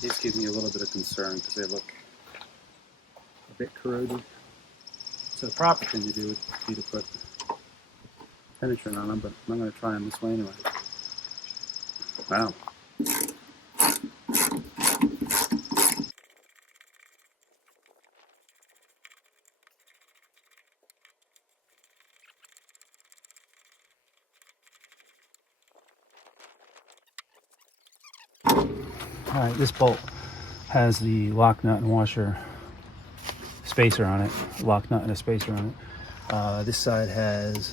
These give me a little bit of concern because they look a bit corroded. So the proper thing to do would be to put penetrant on them, but I'm going to try them this way anyway. Wow. Alright, this bolt has the lock nut and washer spacer on it, lock nut and a spacer on it. This side has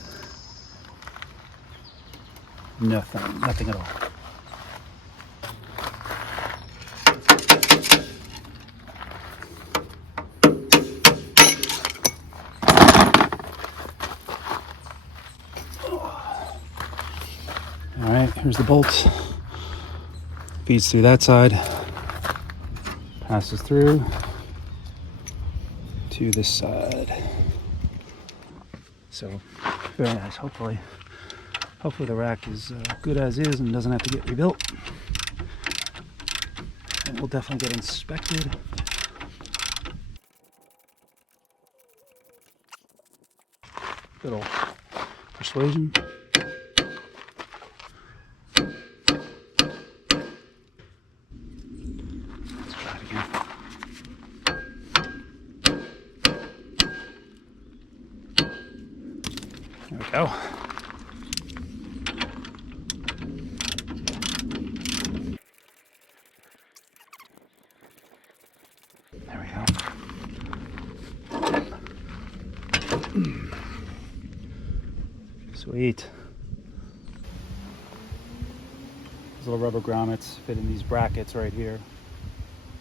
nothing at all. Alright, here's the bolt. Feeds through that side, passes through to this side. So very nice. Hopefully the rack is good as is and doesn't have to get rebuilt. And we'll definitely get inspected. Good old persuasion. There we go. There we go. Sweet. These little rubber grommets fit in these brackets right here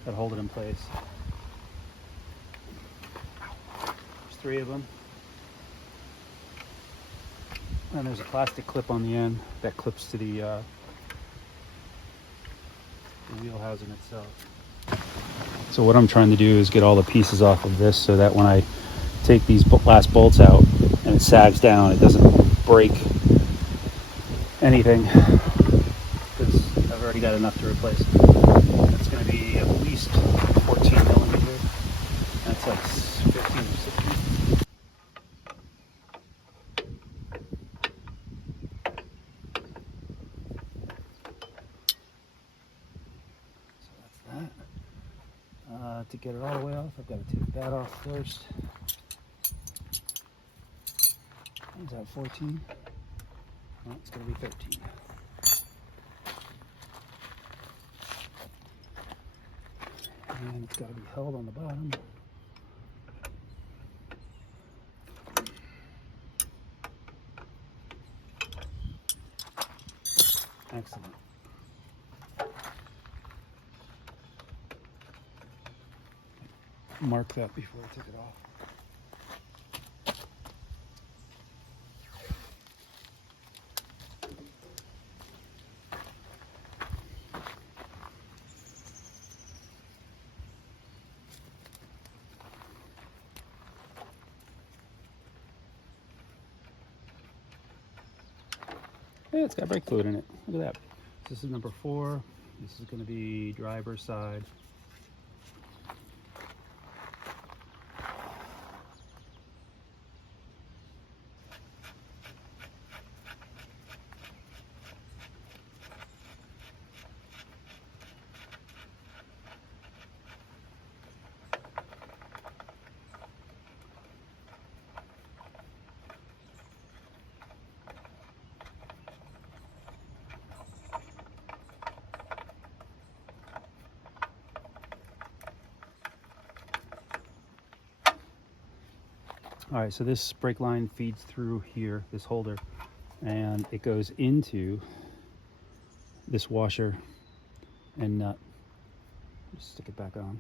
that hold it in place. There's 3 of them. And there's a plastic clip on the end that clips to the wheel housing itself. So what I'm trying to do is get all the pieces off of this so that when I take these last bolts out and it sags down, it doesn't break anything, because I've already got enough to replace it. That's going to be at least 14 millimeters. That's like 15 or 16. To get it all the way off, I've got to take that off first. Is that 14? No, it's going to be 13. And it's got to be held on the bottom. Excellent. Mark that before I take it off. Yeah, it's got brake fluid in it. Look at that. This is number 4. This is going to be driver's side. All right, so this brake line feeds through here, this holder, and it goes into this washer and nut. Just stick it back on.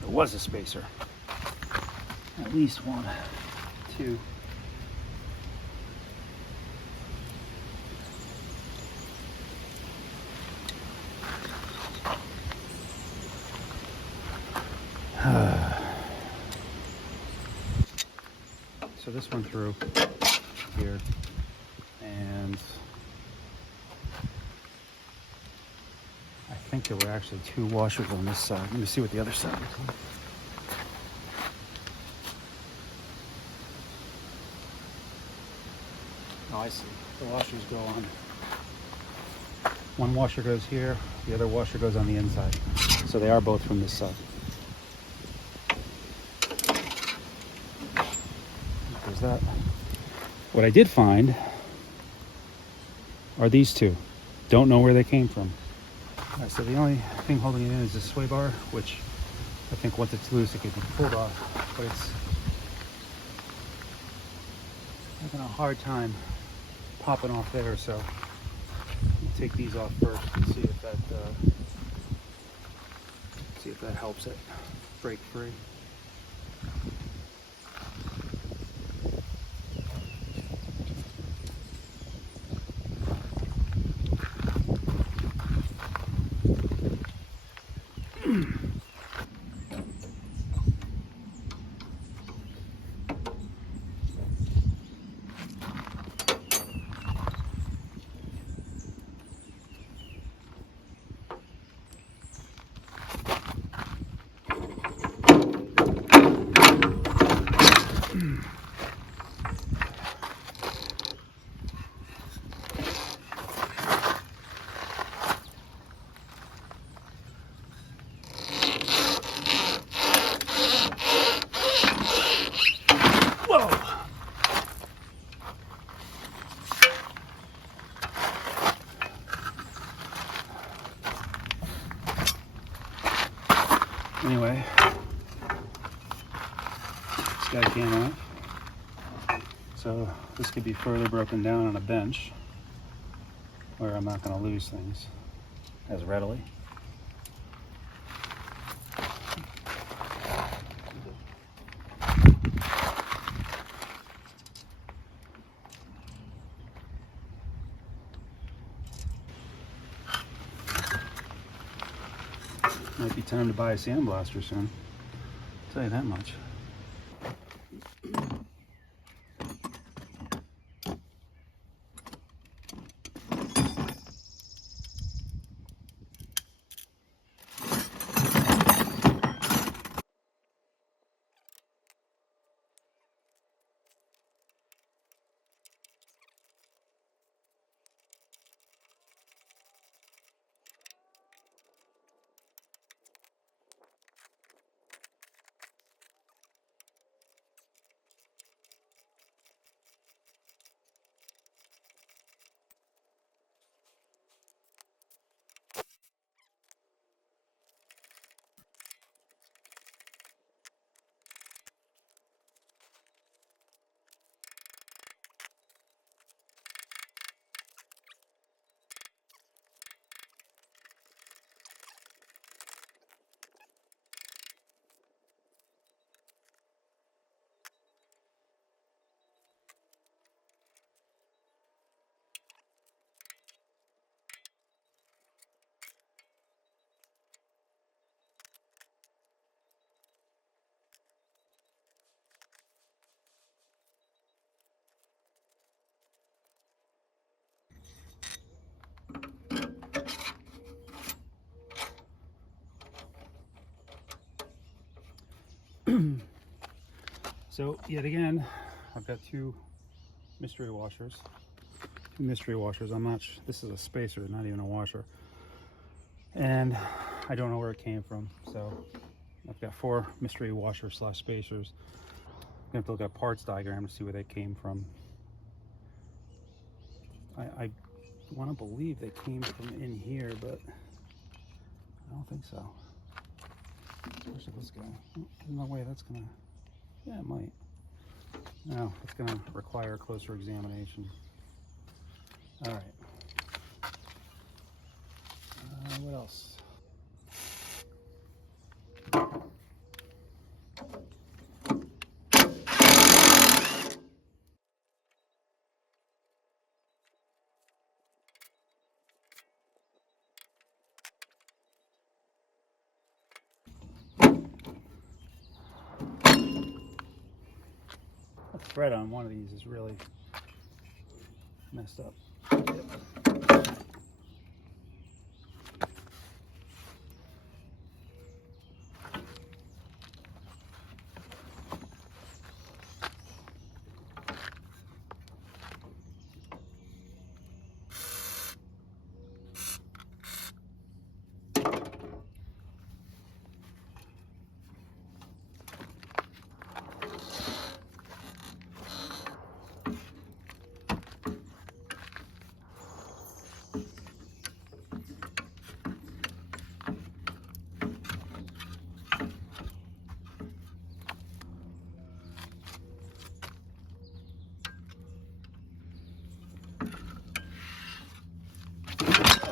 There was a spacer. At least one, two. So this went through here, and I think there were actually two washers on this side. Let me see what the other side looks like. Oh, I see. The washers go on. One washer goes here, the other washer goes on the inside. So they are both from this side. There's that. What I did find are these two. Don't know where they came from. All right, so the only thing holding it in is this sway bar, which I think once it's loose, it can be pulled off, but it's having a hard time popping off there, so I'll take these off first and see if that helps it break free. Anyway, this guy came out, so this could be further broken down on a bench where I'm not going to lose things as readily. Might be time to buy a sandblaster soon. I'll tell you that much. So yet again, I've got two mystery washers. mystery washers. I'm not this is a spacer, not even a washer, and I don't know where it came from. So I've got 4 mystery washer slash spacers. I'm gonna have to look at parts diagram to see where they came from. I want to believe they came from in here, but I don't think so. Especially this guy. Oh, there's no way that's gonna. Yeah, it might. No, it's gonna require a closer examination. All right. What else? The thread on one of these is really messed up.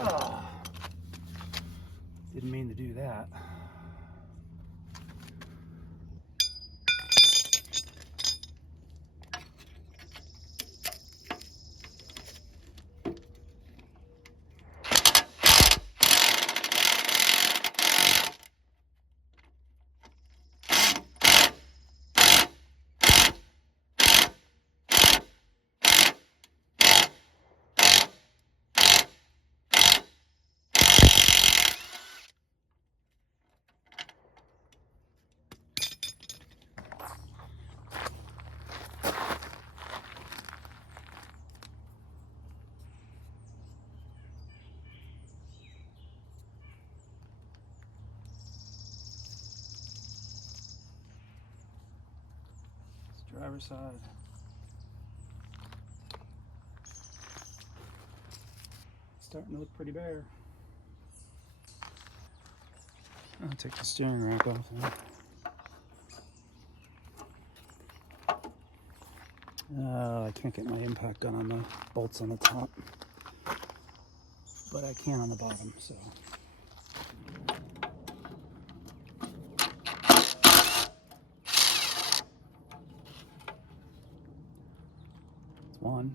Oh, didn't mean to do that. Driver's side. Starting to look pretty bare. I'll take the steering rack off now. I can't get my impact gun on the bolts on the top, but I can on the bottom, so. One.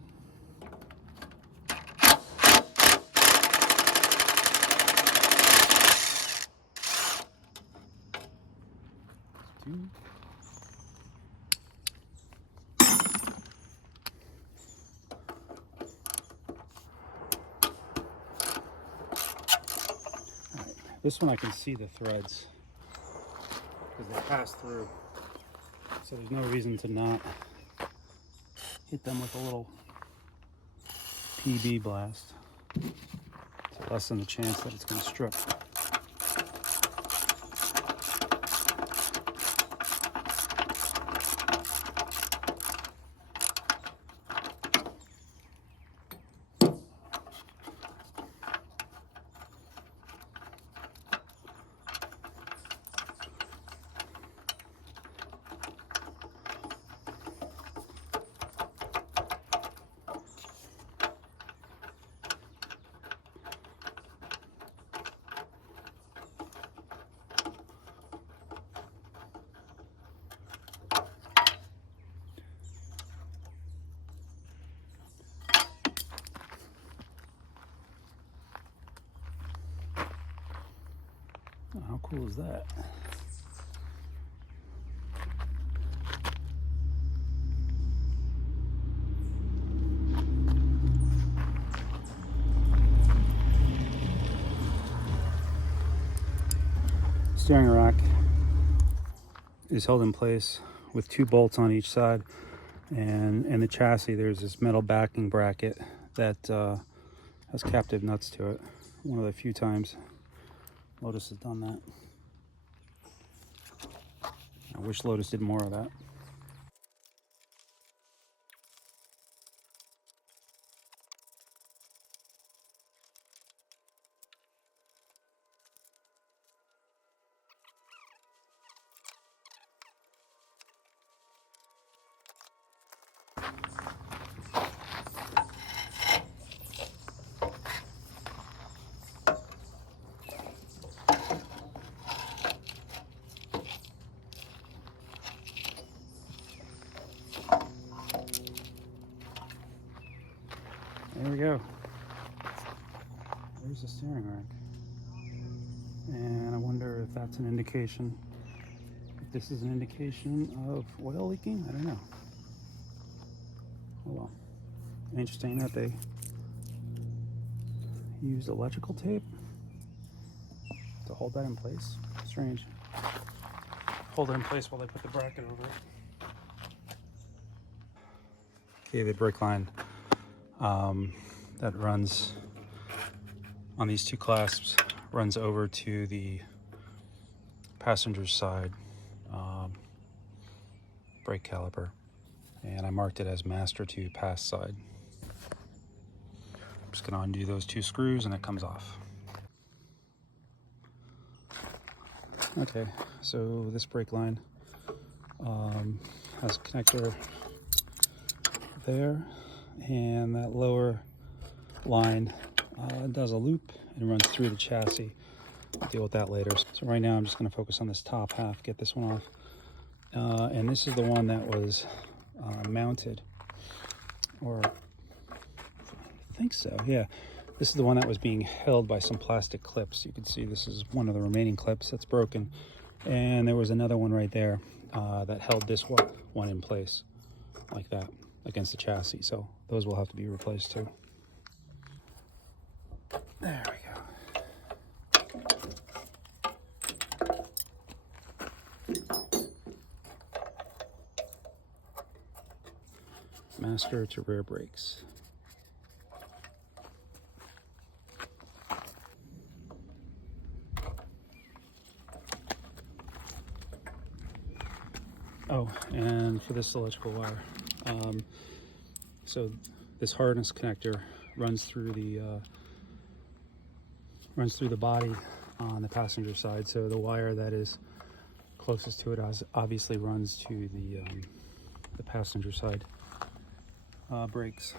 Two. All right. This one I can see the threads because they pass through, so there's no reason to not hit them with a little PB blast to lessen the chance that it's going to strip. How cool is that? Steering rack is held in place with 2 bolts on each side, and in the chassis there's this metal backing bracket that has captive nuts to it. One of the few times Lotus has done that. I wish Lotus did more of that. There we go. There's the steering rack. And I wonder if that's an indication, if this is an indication of oil leaking. I don't know. Oh well. Interesting that they used electrical tape to hold that in place. Strange. Hold it in place while they put the bracket over it. Okay, the brake line that runs on these two clasps runs over to the passenger side brake caliper, and I marked it as master to pass side. I'm just going to undo those two screws and it comes off. Okay, so this brake line has a connector there, and that lower line does a loop and runs through the chassis. I'll deal with that later. So right now I'm just going to focus on this top half, get this one off. And this is the one that was mounted, or I think so, yeah. This is the one that was being held by some plastic clips. You can see this is one of the remaining clips that's broken. And there was another one right there that held this one in place, like that, against the chassis. So those will have to be replaced too. There we go. Master to rear brakes. Oh, and for this electrical wire, so this harness connector runs through the body on the passenger side. So the wire that is closest to it obviously runs to the passenger side brakes.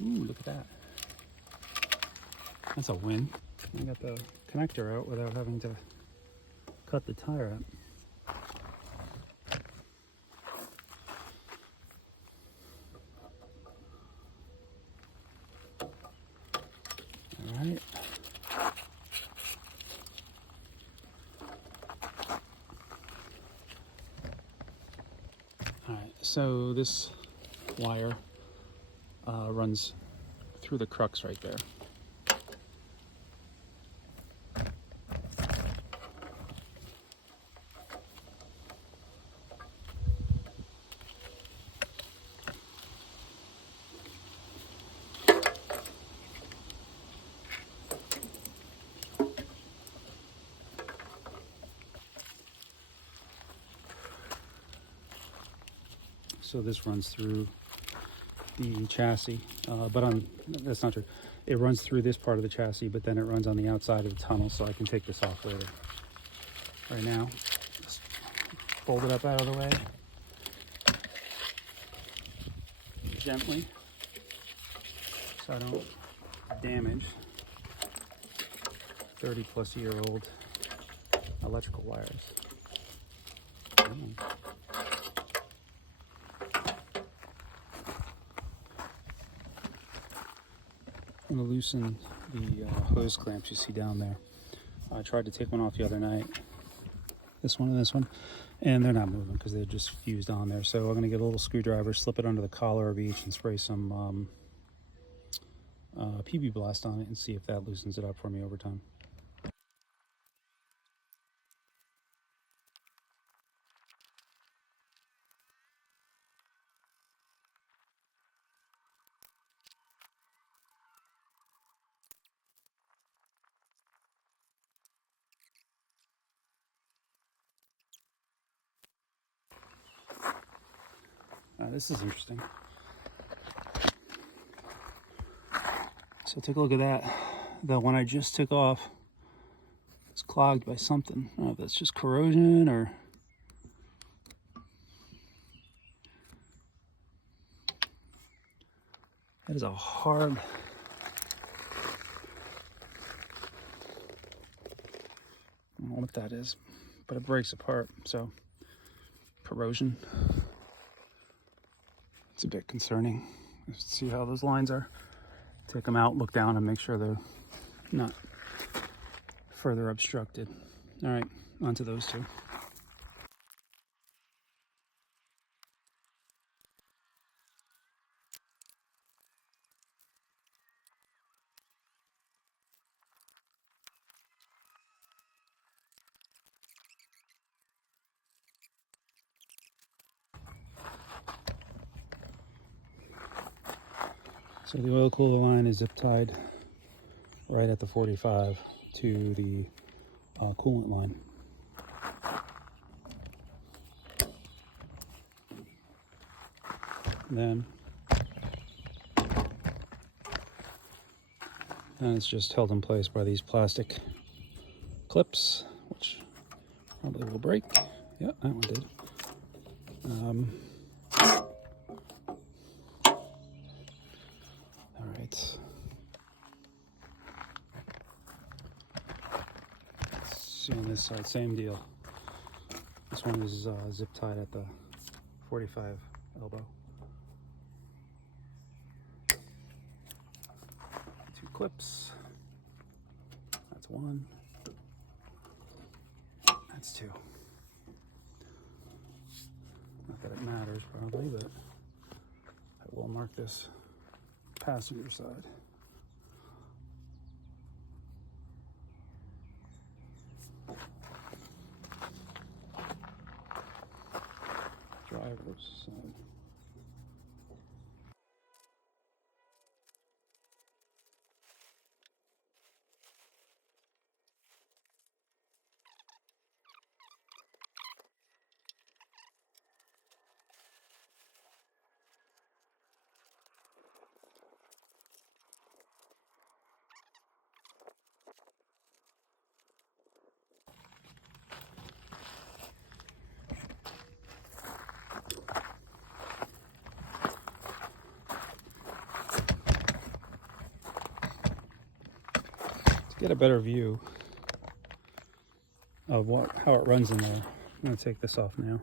Ooh, look at that. That's a win. I got the connector out without having to cut the tire out. All right. All right, so this wire runs through the crux right there. So this runs through the chassis, but that's not true. It runs through this part of the chassis, but then it runs on the outside of the tunnel, so I can take this off later. Right now, just fold it up out of the way, gently, so I don't damage 30-plus-year-old electrical wires. I'm going to loosen the hose clamps you see down there. I tried to take one off the other night, this one and this one, and they're not moving because they're just fused on there. So I'm going to get a little screwdriver, slip it under the collar of each, and spray some PB Blast on it and see if that loosens it up for me over time. this is interesting. So take a look at that. The one I just took off is clogged by something. I don't know if that's just corrosion or... That is a hard... I don't know what that is, but it breaks apart, so corrosion. It's a bit concerning. Let's see how those lines are. Take them out, look down, and make sure they're not further obstructed. All right, onto those two. So the oil cooler line is zip tied right at the 45 to the coolant line. Then it's just held in place by these plastic clips, which probably will break. Yeah, that one did. All right. See on this side, same deal. This one is zip tied at the 45 elbow. Two clips. That's one. That's two. Not that it matters probably, but I will mark this passenger side. Driver's side. To get a better view of how it runs in there, I'm going to take this off now.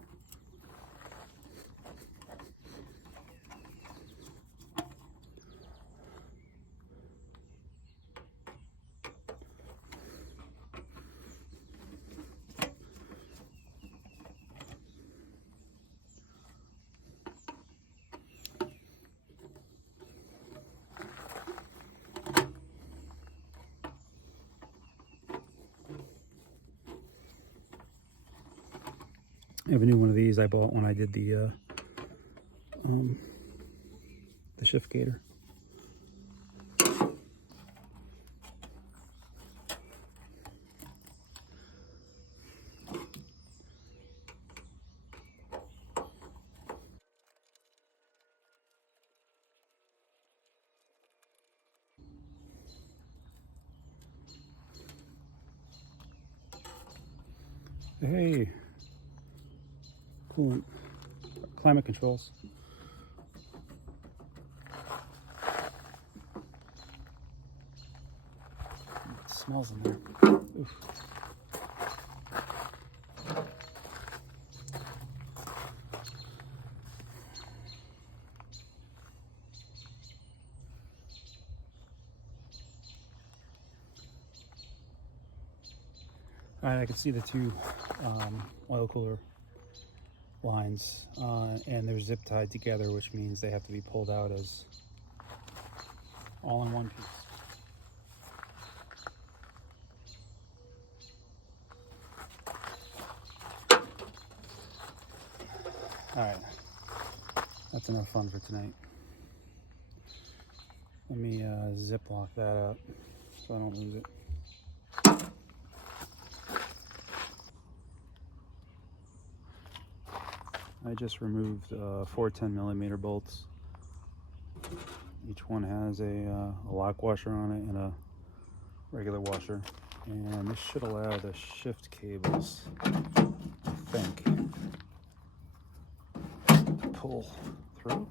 I have a new one of these I bought when I did the shift gator. Hey, coolant, climate controls. It smells in there. Oof. All right, I can see the two oil cooler lines, and they're zip tied together, which means they have to be pulled out as all in one piece. All right, that's enough fun for tonight. Let me zip lock that up so I don't lose it. I just removed 4 10mm bolts. Each one has a lock washer on it and a regular washer. And this should allow the shift cables, I think, to pull through.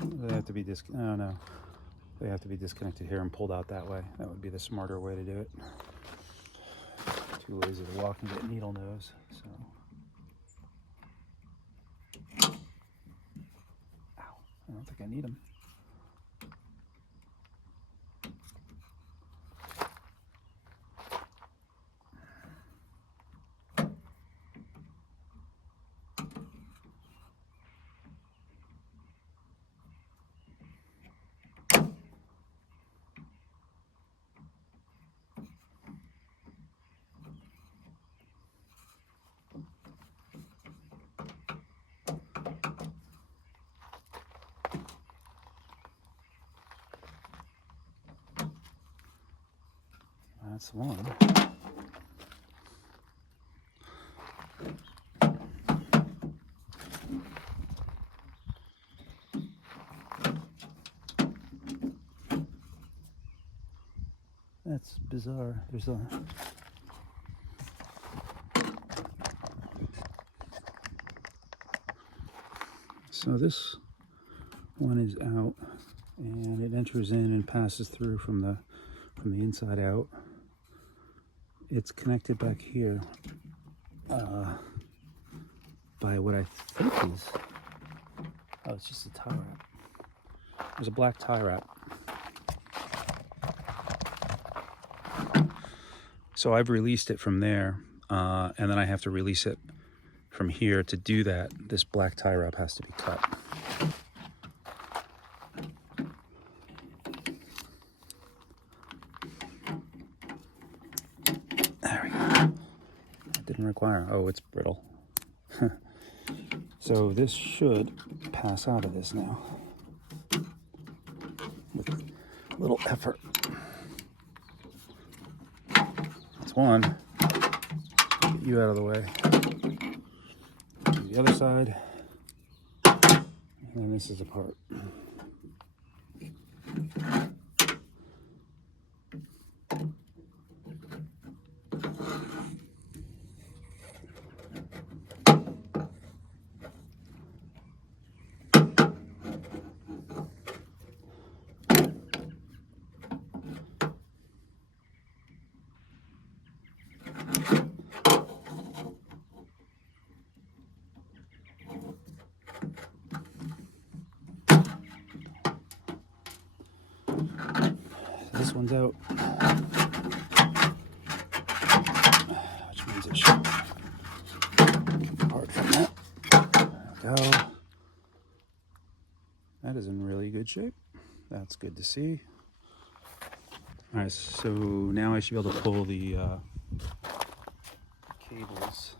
They have to be oh no, they have to be disconnected here and pulled out that way. That would be the smarter way to do it. Too lazy to walk and get needle nose, so. Ow, I don't think I need them. That's one. That's bizarre. There's a so this one is out, and it enters in and passes through from the inside out. It's connected back here by what I think is, oh, it's just a tie wrap. There's a black tie wrap. So I've released it from there, and then I have to release it from here. To do that, this black tie wrap has to be cut. There we go. It didn't require, oh, it's brittle. So this should pass out of this now with a little effort. That's one. Get you out of the way. The other side, and then this is apart. This one's out, which means it should apart from that. There we go. That is in really good shape. That's good to see. All right, so now I should be able to pull the cables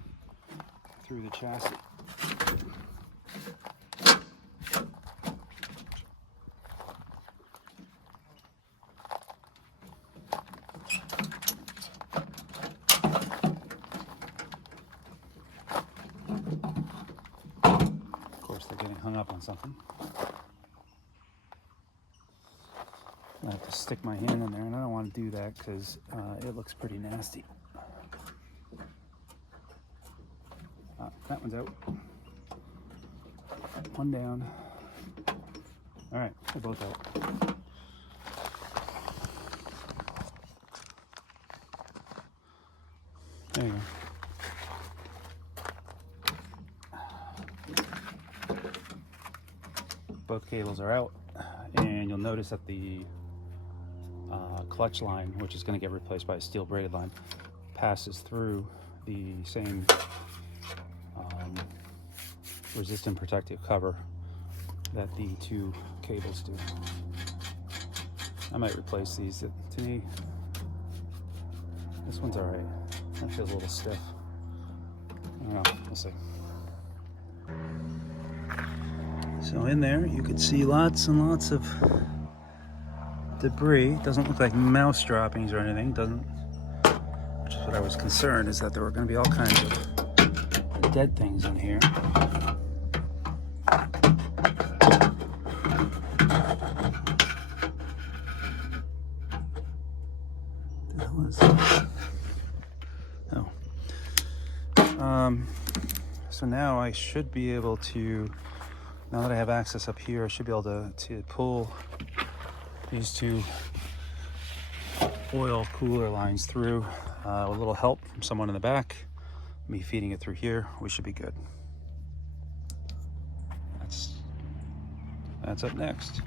through the chassis. They're getting hung up on something. I have to stick my hand in there, and I don't want to do that because it looks pretty nasty. That one's out. One down. All right, they're both out. There you go. Both cables are out, and you'll notice that the clutch line, which is going to get replaced by a steel braided line, passes through the same resistant protective cover that the two cables do. I might replace these. To me, this one's alright. That feels a little stiff. I don't know, we'll see. So in there, you could see lots and lots of debris. It doesn't look like mouse droppings or anything. Doesn't, which is what I was concerned, is that there were going to be all kinds of dead things in here. hell is that? Oh. So now I should be able to, now that I have access up here, I should be able to pull these two oil cooler lines through with a little help from someone in the back. Me feeding it through here, we should be good. That's up next.